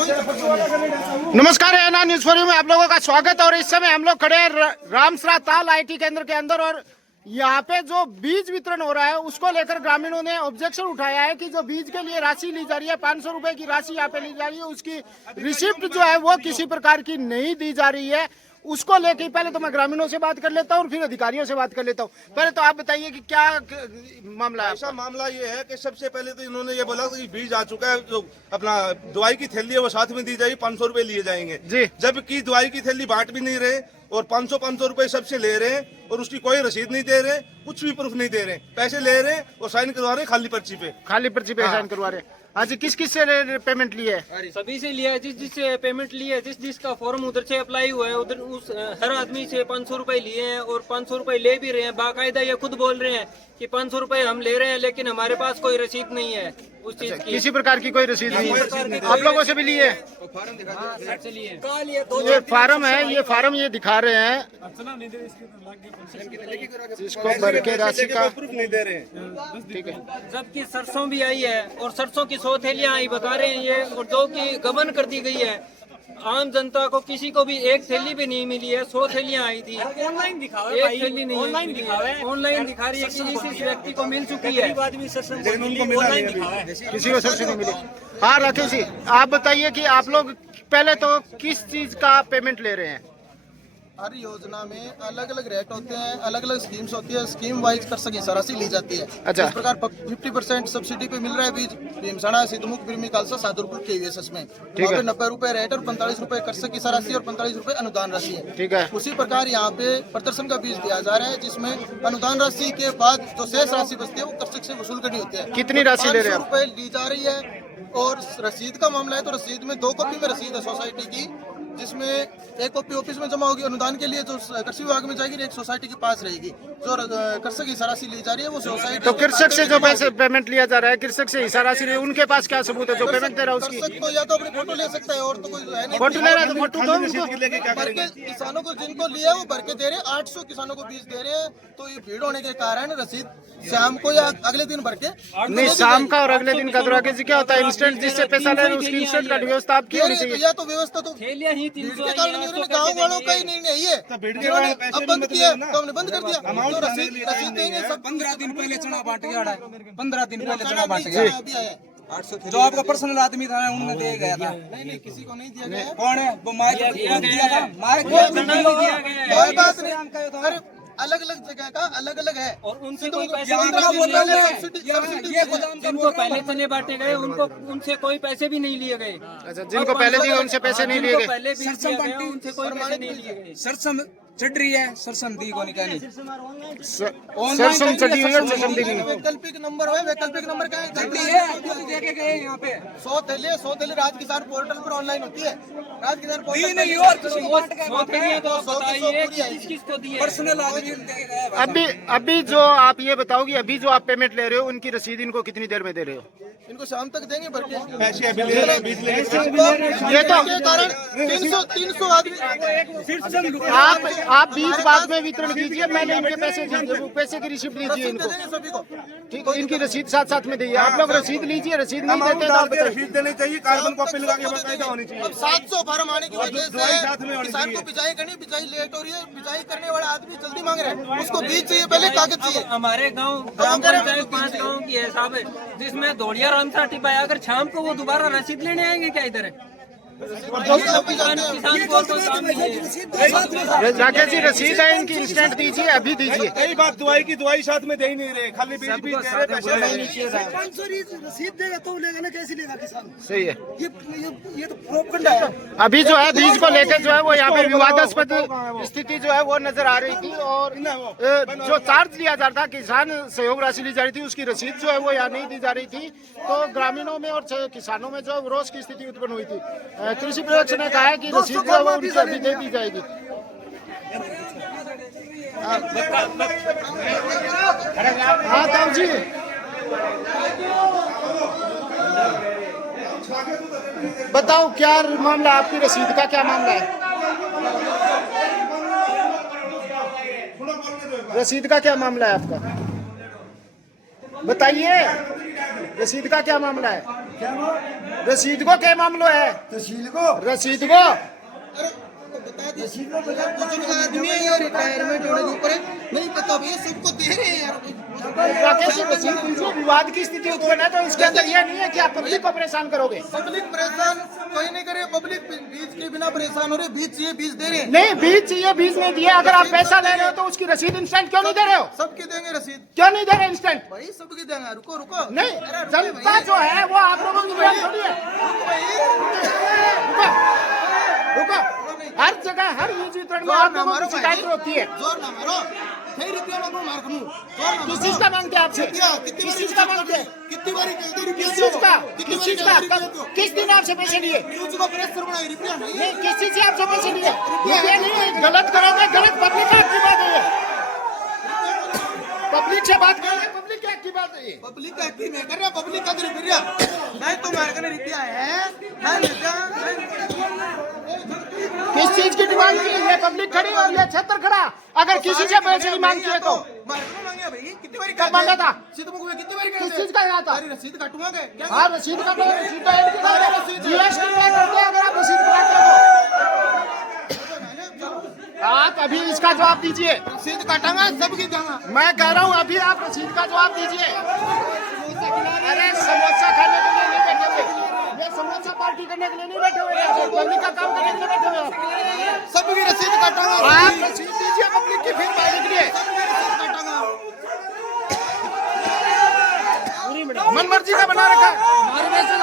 नमस्कार, ANR news for you में आप लोगों का स्वागत है। और इस समय हम लोग खड़े हैं रामसरा ताल आईटी केंद्र के अंदर और यहाँ पे जो बीज वितरण हो रहा है उसको लेकर ग्रामीणों ने ऑब्जेक्शन उठाया है कि जो बीज के लिए राशि ली जा रही है 500 रुपए की राशि यहाँ पे ली जा रही है, उसकी रिसिप्ट जो है वो किसी प्रकार की नहीं दी जा रही है। उसको लेके पहले तो मैं ग्रामीणों से बात कर लेता हूँ और फिर अधिकारियों से बात कर लेता हूँ। पहले तो आप बताइए कि क्या मामला है। ऐसा मामला ये है कि सबसे पहले तो इन्होंने ये बोला कि बीज आ चुका है, जो अपना दवाई की थैली है वो साथ में दी जाएगी, 500 रुपए लिए जाएंगे जी। जबकि दवाई की थैली बांट भी नहीं रहे और 500 रुपए सबसे ले रहे हैं और उसकी कोई रसीद नहीं दे रहे, कुछ भी प्रूफ नहीं दे रहे, पैसे ले रहे और साइन करवा रहे खाली पर्ची पे साइन करवा रहे। हाँ जी, किस किस से पेमेंट ली है? सभी से लिया है, जिससे पेमेंट ली है, जिसका फॉर्म उधर से अप्लाई हुआ है उधर उस हर आदमी से 500 रुपए लिए हैं और 500 रुपए ले भी रहे हैं। बाकायदा ये खुद बोल रहे हैं कि 500 रुपए हम ले रहे हैं, लेकिन हमारे पास कोई रसीद नहीं है उस चीज की। किसी प्रकार की कोई रसीद नहीं है। आप लोगों से भी लिए है? ये फार्म है, ये फार्म ये दिखा रहे हैं, इसको भर के राशि का प्रूफ नहीं दे रहे। ठीक है। जबकि सरसों भी आई है और सरसों की 100 थैलियां आई बता रहे हैं ये, और जो की गबन कर दी गई है। आम जनता को किसी को भी एक थैली भी नहीं मिली है, 100 थैलियां आई थी। ऑनलाइन दिखावा, एक थैली नहीं, ऑनलाइन दिखावा है, ऑनलाइन दिखा रही है कि इस व्यक्ति को मिल चुकी है। आदमी ऑनलाइन दिखावा है, किसी को सबसे नहीं मिली। हाँ राकेश जी, आप बताइए कि आप लोग पहले तो किस चीज का पेमेंट ले रहे हैं? हर योजना में अलग अलग रेट होते हैं, अलग अलग स्कीम्स होती है, स्कीम वाइज कर सके राशि ली जाती है। अच्छा। इस प्रकार 50% सब्सिडी पे मिल रहा है बीज भीमसाड़ा सिद्धमुख बिरमी खालसा सादुरपुर KVSS में। वहाँ पे 90 रुपए रेट और 45 रुपए कर सकी राशि और 45 रुपए अनुदान राशि है। ठीक है। उसी प्रकार यहाँ पे प्रदर्शन का बीज दिया जा रहा है, जिसमें अनुदान राशि के बाद जो शेष राशि बचती है वो कृषक से वसूल करनी होती है। कितनी राशि ले रहे हैं? 500 रुपए ली जा रही है। और रसीद का मामला है तो रसीद में 2 कॉपी में रसीद है सोसाइटी की, जिसमें एक कॉपी ऑफिस में जमा होगी अनुदान के लिए, जो कृषि विभाग में जाएगी, एक सोसाइटी के पास रहेगी। जो कृषक हिस्सा राशि ली जा रही है वो सोसाइटी। तो कृषक से जो पैसे पेमेंट लिया जा रहा है, कृषक से हिस्सा राशि रही है, उनके पास क्या सबूत है जो पेमेंट दे रहा है उसकी? कृषक तो या तो अपनी फोटो ले सकता है और तो कोई है नहीं। फोटो ले रहा है तो फोटो दो उनको। भर के किसानों को जिनको लिया वो भर के दे रहे हैं, 800 किसानों को बीज दे रहे हैं। तो ये भीड़ होने के कारण रसीद शाम को या अगले दिन भर के नहीं, शाम का और अगले दिन का दुराके जी क्या होता है? इंस्टेंट जिससे पैसा ले रहे हैं उसकी इंस्टेंट का व्यवस्था आपकी होनी चाहिए। या तो व्यवस्था तो थैलियां ही भीड़ के कारण नहीं, गाँव वालों का ही निर्णय है। अब बंद किया तो हमने बंद कर दिया, तो रसीद देंगे सब। 15 दिन पहले चुनाव बांट गया है, 15 दिन पहले चुनाव बांट अभी गया। आया। जो आपका पर्सनल आदमी था उन्होंने दे गया था। नहीं किसी को नहीं दिया गया। कौन है वो? माइक दिया था, माइक कोई बात नहीं। अरे अलग अलग जगह का अलग अलग है और उनसे कोई पैसे जिनको पहले चने बांटे गए उनको उनसे कोई पैसे भी नहीं लिए गए। अच्छा, जिनको पहले दिए उनसे पैसे नहीं लिए गए। पहले भी दिया गया, उनसे कोई पैसे नहीं लिए गए। सरसम चढ़ रही है, सरसम दी को निकाली। सरसों चढ़ी हुई है, सरसों दी नहीं। वैकल्पिक नंबर है, वैकल्पिक नंबर क्या है? चढ़ रही है, देखे गए यहाँ पे 100 थैली राज किसान पोर्टल पर ऑनलाइन होती है। राज किसान दी पोर्टल नहीं और किसी को बांट वो थैलियां तो सौ बताइए पूरी आई किस किस को दिए। पर्सनल आदमी दे गए। अभी जो आप ये बताओगे, अभी जो आप पेमेंट ले रहे हो उनकी रसीद इनको कितनी देर में दे रहे हो? इनको शाम तक देंगे भर के। पैसे अभी ले रहे हैं, बीज ले रहे हैं। ये तो के कारण 300 आदमी आप बीज बाद में वितरण कीजिए, मैंने इनके पैसे की रिसिप्ट लीजिए इनको। सभी को। ठीक है, इनकी रसीद साथ साथ में दीजिए। आप लोग रसीद लीजिए, रसीद नहीं देते तो आप बताइए। रसीद देनी चाहिए, कार्बन कॉपी लगा के बाकायदा होनी चाहिए। अब 700 फार्म आने की वजह दवाई साथ में से होनी किसान को चाहिए। बिजाई करनी, बिजाई लेट हो रही है। बिजाई करने वाला आदमी जल्दी मांग रहा है, उसको बीज चाहिए, पहले कागज चाहिए। हमारे गांव ग्राम पंचायत 5 गाँव की है साहब, जिसमें धोड़िया रामसा टिपा है। अगर शाम को वो दोबारा रसीद लेने आएंगे क्या इधर? किसान को तो काम नहीं है। राकेश जी, रसीद है इनकी, इंस्टेंट दीजिए, अभी दीजिए। कई बात दवाई की दवाई साथ में दे ही नहीं रहे, खाली बीज भी दे रहे, पैसे ले रहे। 500 रसीद देगा तो लेगा ना, कैसे लेगा किसान? सही है। ये तो प्रोपगेंडा है। अभी जो है बीज को लेकर जो है वो यहाँ पे विवादास्पद स्थिति जो है वो नजर आ रही थी। और जो चार्ज लिया जा रहा था, किसान सहयोग राशि ली जा रही थी, उसकी रसीद जो है वो यहाँ नहीं दी जा रही थी। तो ग्रामीणों में और किसानों में जो रोष की स्थिति उत्पन्न हुई थी। कृषि विभाग ने कहा है कि रसीद जो है वो उनसे अभी दे दी जाएगी। हाँ ताऊ जी, बताओ क्या मामला, आपकी रसीद का क्या मामला है? रसीद का क्या मामला है आपका? बताइए, रसीद का क्या मामला है? रसीद को क्या मामलो है? तहसील को रसीद को बुजुर्ग आदमी है यार, रिटायरमेंट होने के ऊपर है, नहीं पता भैया सबको दे रहे हैं यार। राकेश जी, रसीद जो विवाद की स्थिति उत्पन्न है तो इसके अंदर ये नहीं है कि आप पब्लिक को परेशान करोगे। पब्लिक परेशान कोई नहीं करे, पब्लिक बीज के बिना परेशान हो रहे, बीज चाहिए बीज दे रहे हैं। नहीं, बीज चाहिए, बीज नहीं दिया। अगर आप पैसा ले रहे हो तो उसकी रसीद इंस्टेंट क्यों नहीं दे रहे हो? सबकी देंगे रसीद, क्यों नहीं दे रहे इंस्टेंट? भाई सबकी देंगे, रुको रुको। नहीं, जनता जो है वो आप लोगों की बात थोड़ी है। रुको, हर जगह हर बीज वितरण में आप लोगों की शिकायत होती है। जोर ना मारो, 6 रुपया मांगो मार दूं। किस चीज का मांगते हैं आपसे? किस चीज का मांगते हैं? कितनी बारी कहते रुपया किस चीज का? किस चीज का? किस दिन आपसे पैसे लिए? न्यूज़ को प्रेस पर बनाई रुपया नहीं। नहीं, किस चीज से आपसे पैसे लिए? रुपया नहीं, गलत करोगे, गलत पब्लिक का की बात है ये। पब्लिक से बात करोगे, पब्लिक का की बात है ये। पब्लिक का एक्टिव है कर रहा, पब्लिक का रुपया नहीं तो मार कर रुपया है नहीं। किस चीज की डिमांड की? ये पब्लिक खड़ी और ये छतर खड़ा। अगर किसी से पैसे की मांग की है तो कितनी बारी कब मांगा था? कितनी बारी किस चीज का यहाँ था? रसीद काटूंगा क्या? हाँ, रसीद का तो रसीद तो ऐड की था। जीएसटी पे करते हैं अगर आप रसीद कराते हो तो। आप अभी इसका जवाब दीजिए। रसीद काटांगा सबकी दूंगा। मैं कह रहा हूँ अभी आप रसीद का जवाब दीजिए। अरे समोसा खाने के लिए नहीं बैठे हुए, ये समोसा पार्टी करने के लिए नहीं बैठे हुए हैं, पब्लिक का काम करने के लिए बैठे हुए हैं। सबकी रसीद काटांगा। आप रसीद दीजिए पब्लिक की, फिर मालिक लिए मन मर्जी का बना रखा है।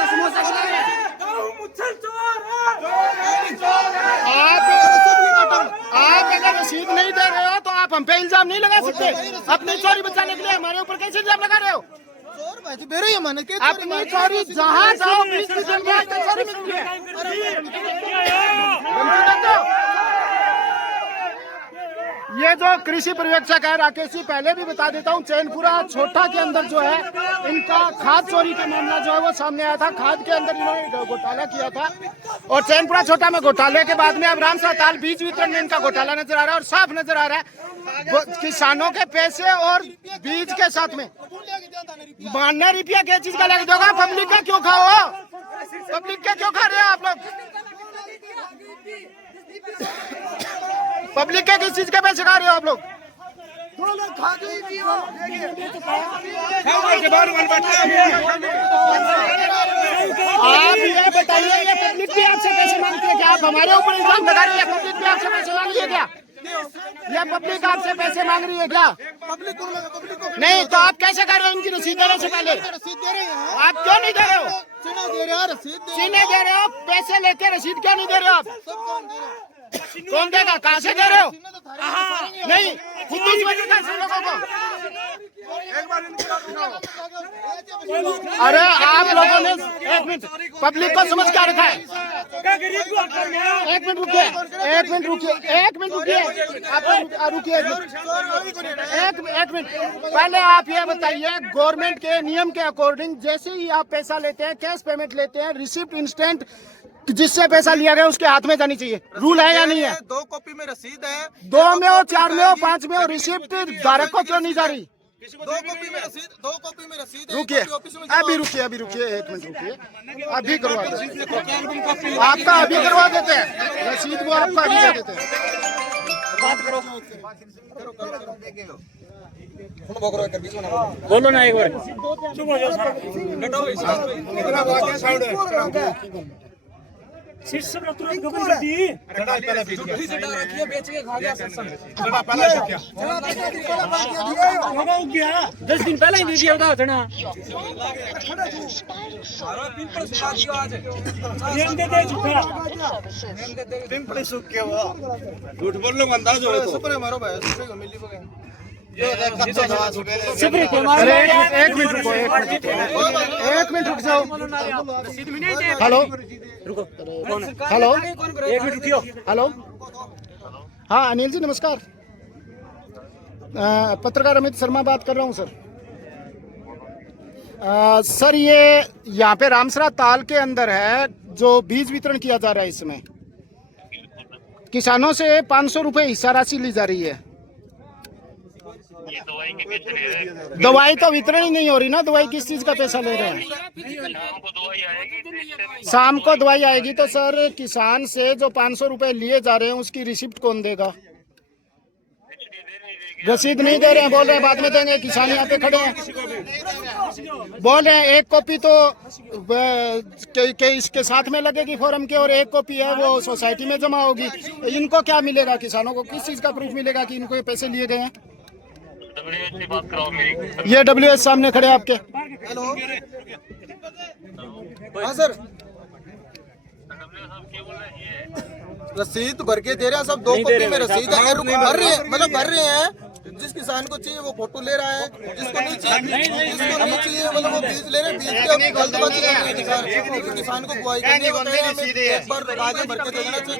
समोसा खिला रहे हैं आप अगर रसीद नहीं दे रहे हो तो आप हम पे इल्जाम नहीं लगा सकते। अपनी चोरी बचाने के लिए हमारे ऊपर कैसे इल्जाम लगा रहे हो? चोर भाई बेरो ये माने के अपनी चोरी जहाँ जाओ बीच में चोरी मिलती है। ये जो कृषि पर्यवेक्षक है राकेश जी, पहले भी बता देता हूँ, चैनपुरा छोटा के अंदर जो है इनका खाद चोरी का मामला जो है वो सामने आया था। खाद के अंदर इन्होंने घोटाला किया था और चैनपुरा छोटा में घोटाले के बाद में अब रामसरा ताल बीज वितरण में इनका घोटाला नजर आ रहा है और साफ नजर आ रहा है किसानों के पैसे और बीज के साथ में। मानना रुपया क्या चीज का लग दोगा? पब्लिक का क्यों खाओ? पब्लिक का क्यों खा रहे हो आप लोग? पब्लिक के किस चीज के पैसे खा रहे हो आप लोग? आप ये बताइए, ये पब्लिक भी आपसे पैसे मांगती है क्या? आप हमारे ऊपर इल्जाम लगा रही है पब्लिक भी आपसे पैसे मांग रही है क्या? ये पब्लिक आपसे पैसे मांग रही है क्या? पब्लिक को नहीं तो आप कैसे कर रहे हो इनकी रसीद देने से पहले? रसीद दे रहे हैं। आप क्यों नहीं दे रहे हो? चुनाव दे रहे हैं, रसीद सीने दे रहे हो, पैसे लेके रसीद क्यों नहीं दे रहे हो आप? सब कौन दे रहा है? कौन देगा? कहाँ से दे रहे हो? तो थारे नहीं, खुद दूसरे बजेगा सब लोगों को। अरे आप लोगों ने एक मिनट पब्लिक को समझ क्या रखा है? एक मिनट रुकिए, एक मिनट रुकिए, एक मिनट रुकिए, आप रुकिए एक मिनट। पहले आप ये बताइए, गवर्नमेंट के नियम के अकॉर्डिंग जैसे ही आप पैसा लेते हैं, कैश पेमेंट लेते हैं, रिसिप्ट इंस्टेंट जिससे पैसा लिया गया उसके हाथ में जानी चाहिए। रूल है या नहीं है? 2 कॉपी में रसीद है, 2 में हो, 4 में हो, 5 में हो, रिसिप्ट धारक को क्यों नहीं जा रही? 2 कॉपी में रसीद, 2 कॉपी में रसीद है, रुकिए, एक कॉपी ऑफिस में जमा अभी रुकिए, अभी रुकिए, एक मिनट रुकिए, अभी करवा देते आपका, अभी करवा देते हैं रसीद को, आपका अभी दे देते हैं। बात करो, बोलो ना एक बार। दस दिन पहले ही दे दिया था ना। झूठ बोल लो अंदाज हो तो। सुपर है मारो भाई, सुपर को मिली को अरे एक मिनट रुको, एक मिनट रुक जाओ। हेलो, रुको, हेलो, एक मिनट रुकियो। हेलो, हाँ अनिल जी नमस्कार, पत्रकार अमित शर्मा बात कर रहा हूँ सर। सर ये यहाँ पे रामसरा ताल के अंदर है जो बीज वितरण किया जा रहा है, इसमें किसानों से 500 रुपए हिस्सा राशि ली जा रही है दवाई तो वितरण ही नहीं हो रही ना, दवाई किस चीज का पैसा ले रहे हैं? शाम को दवाई आएगी तो सर किसान से जो 500 रुपए लिए जा रहे हैं उसकी रिसिप्ट कौन देगा? रसीद नहीं दे रहे हैं, बोल रहे हैं बाद में देंगे। किसान यहाँ पे खड़े हैं, बोल रहे हैं एक कॉपी तो इसके साथ में लगेगी फॉर्म के और एक कॉपी है वो सोसाइटी में जमा होगी। इनको क्या मिलेगा? किसानों को किस चीज का प्रूफ मिलेगा कि इनको ये पैसे लिए गए हैं? ये WS सामने खड़े आपके। हेलो, हाँ सर, रसीद भर के दे रहे हैं सब, 2 कॉपी में रसीद है, भर रहे हैं, मतलब भर रहे हैं। जिस किसान को चाहिए वो फोटो ले रहा है, जिसको नहीं चाहिए मतलब वो बीज ले रहे हैं। बीज की जल्दबाजी कर रहे हैं किसान को बुआई करनी होता है, एक बार आगे भर के देना चाहिए।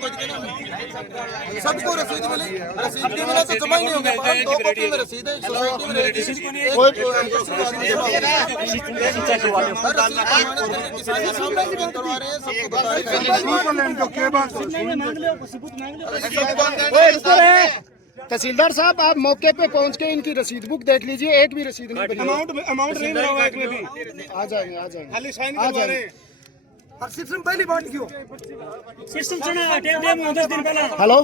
सबको रसीद मिली, रसीद के बिना तो जमा ही नहीं होगा। 2 कॉपी में रसीद है, सोसाइटी में करवा रहे हैं, सबको बता रहे हैं। तहसीलदार साहब आप मौके पे पहुंच के इनकी रसीद बुक देख लीजिए, एक भी रसीद नहीं बनी। अमाउंट नहीं मिला हुआ एक में भी। आ जाएंगे आ जाएंगे खाली साइन आ करवा रहे जाएंगे। हैं। सिस्टम पहली बात क्यों? हेलो,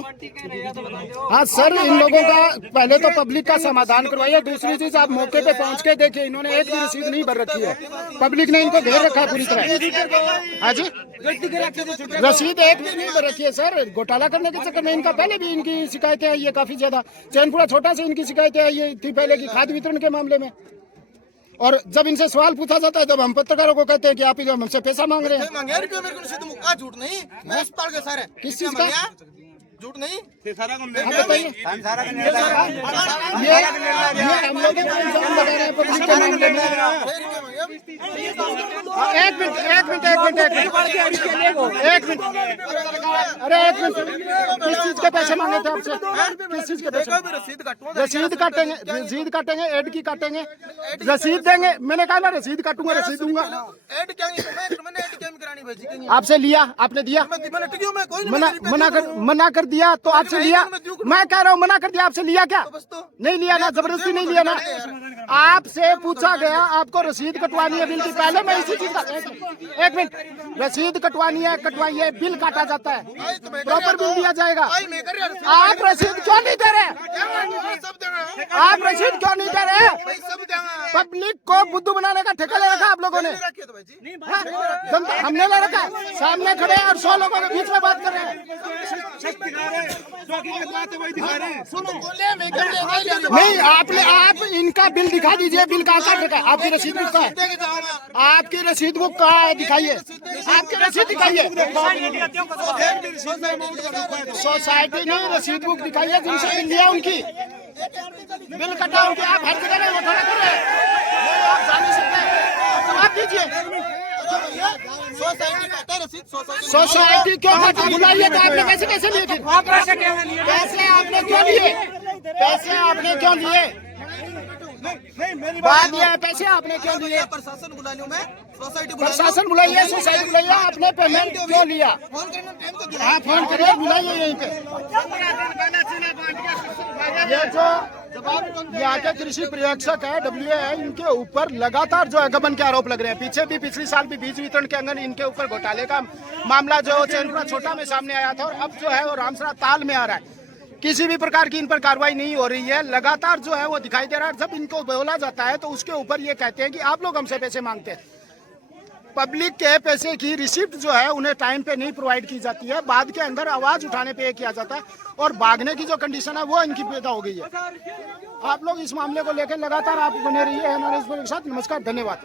हाँ सर, इन लोगों का पहले तो पब्लिक का समाधान करवाइए। दूसरी चीज आप मौके पे पहुंच के देखिए, इन्होंने एक भी रसीद नहीं भर रखी है। पब्लिक ने इनको घेर रखा है पूरी तरह। हाँ जी, रसीद एक भी नहीं भर रखी है सर। घोटाला करने के चक्कर में इनका पहले भी इनकी शिकायतें आई है काफी ज्यादा। चैनपुरा छोटा से इनकी शिकायतें आई है थी पहले की खाद वितरण के मामले में। और जब इनसे सवाल पूछा जाता है, जब हम पत्रकारों को कहते हैं कि आप जो हमसे पैसा मांग रहे हैं, झूठ नहीं, मैं अस्पताल के सारे किस चीज का झूठ नहीं, बताइए। ये हम लोग इल्जाम लगा रहे हैं पब्लिक के मामले में। एक मिनट अरे एक मिनट, किस चीज के पैसे मांगे थे आपसे? किस चीज के पैसे? रसीद काटेंगे, एड की काटेंगे, रसीद देंगे। मैंने कहा ना रसीद काटूंगा, रसीद दूंगा। आपसे लिया, आपने दिया, मना कर दिया तो आपसे लिया। मैं कह रहा हूँ मना कर दिया, आपसे लिया क्या? नहीं लिया ना, जबरदस्ती नहीं लिया ना। आपसे पूछा गया आपको रसीद कटवानी है बिल की। पहले मैं इसी चीज का, एक मिनट, रसीद कटवानी है, कटवाइए, बिल काटा जाता है, प्रॉपर बिल दिया जाएगा। आप रसीद क्यों नहीं दे रहे? आप रसीद क्यों नहीं दे रहे? पब्लिक को बुद्धू बनाने का ठेका ले रखा आप लोगों ने। हमने ले रखा, सामने खड़े और 100 लोगों के बीच में बात कर रहे हैं। नहीं, आप इनका बिल दिखा दीजिए, बिल कहाँ काट रखा है? आपकी रसीद बुक कहाँ है? आपकी रसीद बुक कहाँ है? दिखाइए, आपकी रसीद दिखाइए। सोसाइटी ने रसीद बुक दिखाइए जिनसे बिल लिया, उनकी बिल कटा उनकी। आप हर जगह वो थोड़ा कर रहे हैं, आप जान नहीं सकते, जवाब दीजिए। सोसाइटी क्यों काटा? बुलाइए तो आपने पैसे लिए? पैसे आपने क्यों लिए? पैसे आपने क्यों लिए? बात यह है, पैसे आपने क्यों लिए? प्रशासन बुला लूं मैं, प्रशासन बुलाइए, सोसाइटी बुलाइए। आपने पेमेंट क्यों लिया? हाँ, फोन करिए, बुलाइए यहीं पे। ये जो यहाँ के कृषि पर्यवेक्षक है, WA है, इनके ऊपर लगातार जो है गबन के आरोप लग रहे हैं। पीछे भी पिछले साल भी बीज वितरण के अंदर इनके ऊपर घोटाले का मामला जो चैनपुरा छोटा में सामने आया था, और अब जो है वो रामसरा ताल में आ रहा है। किसी भी प्रकार की इन पर कार्रवाई नहीं हो रही है, लगातार जो है वो दिखाई दे रहा है। जब इनको बोला जाता है तो उसके ऊपर ये कहते हैं कि आप लोग हमसे पैसे मांगते हैं। पब्लिक के पैसे की रिसिप्ट जो है उन्हें टाइम पे नहीं प्रोवाइड की जाती है, बाद के अंदर आवाज उठाने पे किया जाता है, और भागने की जो कंडीशन है वो इनकी पैदा हो गई है। आप लोग इस मामले को लेकर लगातार आप बने रहिए। नमस्कार, धन्यवाद।